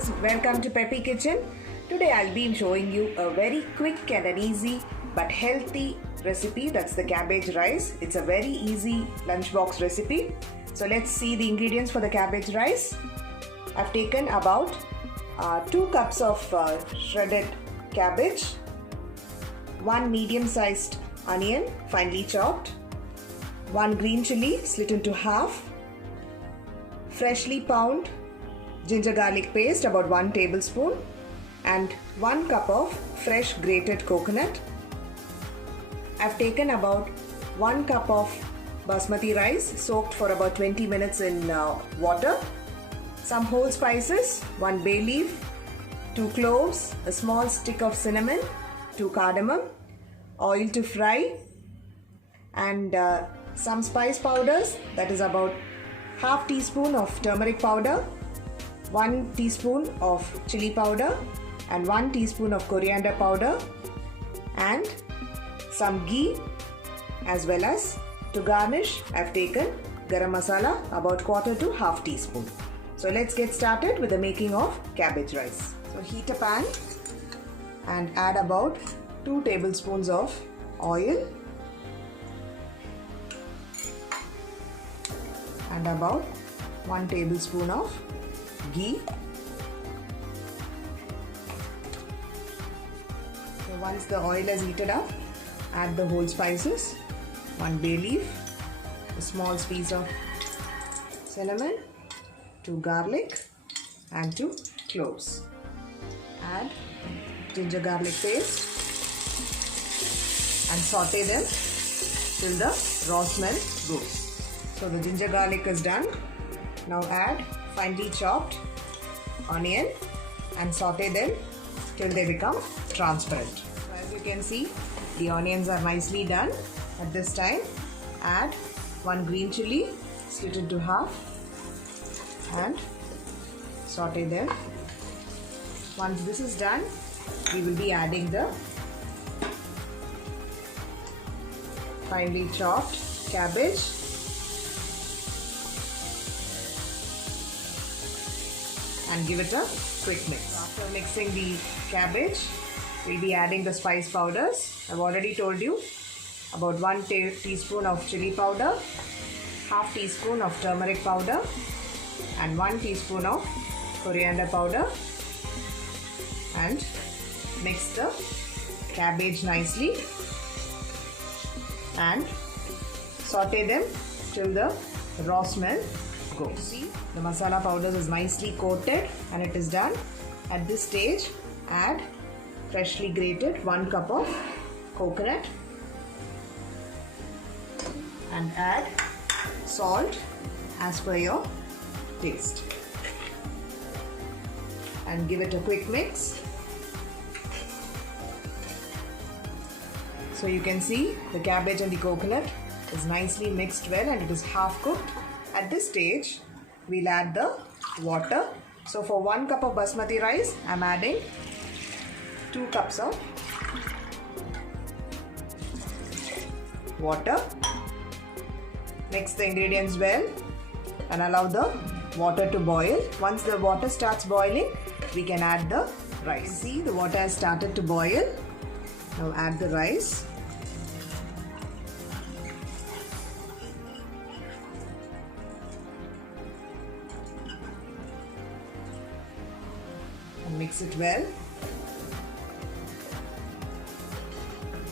viewers, welcome to Peppy Kitchen. Today I'll be showing you a very quick and an easy but healthy recipe. That's the cabbage rice. It's a very easy lunchbox recipe. So let's see the ingredients for the cabbage rice. I've taken about 2 cups of shredded cabbage, 1 medium-sized onion finely chopped, 1 green chilli slit into half, freshly pounded ginger garlic paste about 1 tablespoon, and 1 cup of fresh grated coconut. I've taken about 1 cup of basmati rice soaked for about 20 minutes in water, some whole spices, 1 bay leaf, 2 cloves, a small stick of cinnamon, 2 cardamom, oil to fry, and some spice powders, that is about half teaspoon of turmeric powder, 1 teaspoon of chili powder, and 1 teaspoon of coriander powder, and some ghee, as well as to garnish I've taken garam masala about 1/4 to half teaspoon. So let's get started with the making of cabbage rice. So heat a pan and add about 2 tablespoons of oil and about 1 tablespoon of ghee. So once the oil has heated up, add the whole spices, 1 bay leaf, a small piece of cinnamon, 2 garlic and 2 cloves. Add ginger garlic paste and saute them till the raw smell goes. So the ginger garlic is done. Now add finely chopped onion and saute them till they become transparent. So as you can see, the onions are nicely done. At this time, add 1 green chilli slit into half and saute them. Once this is done, we will be adding the finely chopped cabbage and give it a quick mix. After mixing the cabbage, we'll be adding the spice powders. I've already told you about 1 teaspoon of chili powder, half teaspoon of turmeric powder, and 1 teaspoon of coriander powder, and mix the cabbage nicely and saute them till the raw smell goes. See, the masala powders is nicely coated and it is done. At this stage, add freshly grated 1 cup of coconut and add salt as per your taste and give it a quick mix. So you can see the cabbage and the coconut is nicely mixed well and it is half cooked. At this stage, we'll add the water. So for 1 cup of basmati rice, I'm adding 2 cups of water. Mix the ingredients well and allow the water to boil. Once the water starts boiling, we can add the rice. See, the water has started to boil. Now add the rice. And mix it well.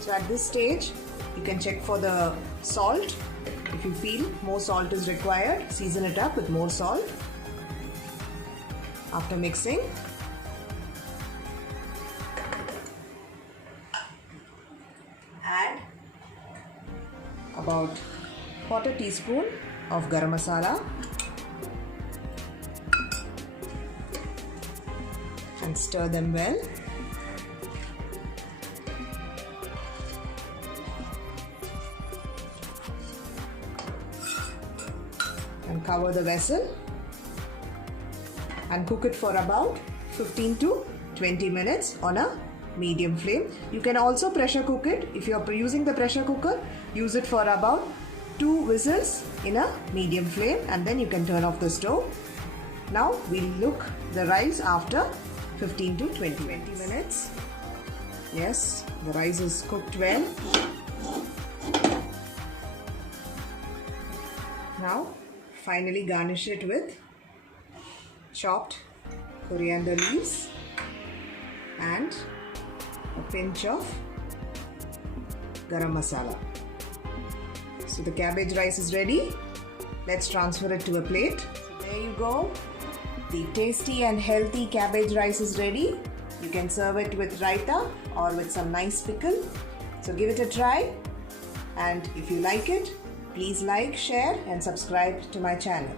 So at this stage, you can check for the salt. If you feel more salt is required, season it up with more salt. After mixing, add about 1/4 teaspoon of garam masala and stir them well. And cover the vessel and cook it for about 15 to 20 minutes on a medium flame. You can also pressure cook it. If you are using the pressure cooker, use it for about 2 whistles in a medium flame and then you can turn off the stove. Now we'll look the rice after 15 to 20 minutes. Yes, the rice is cooked well. Now finally garnish it with chopped coriander leaves and a pinch of garam masala. So the cabbage rice is ready. Let's transfer it to a plate. So there you go. The tasty and healthy cabbage rice is ready. You can serve it with raita or with some nice pickle. So give it a try. And if you like it, please like, share and subscribe to my channel.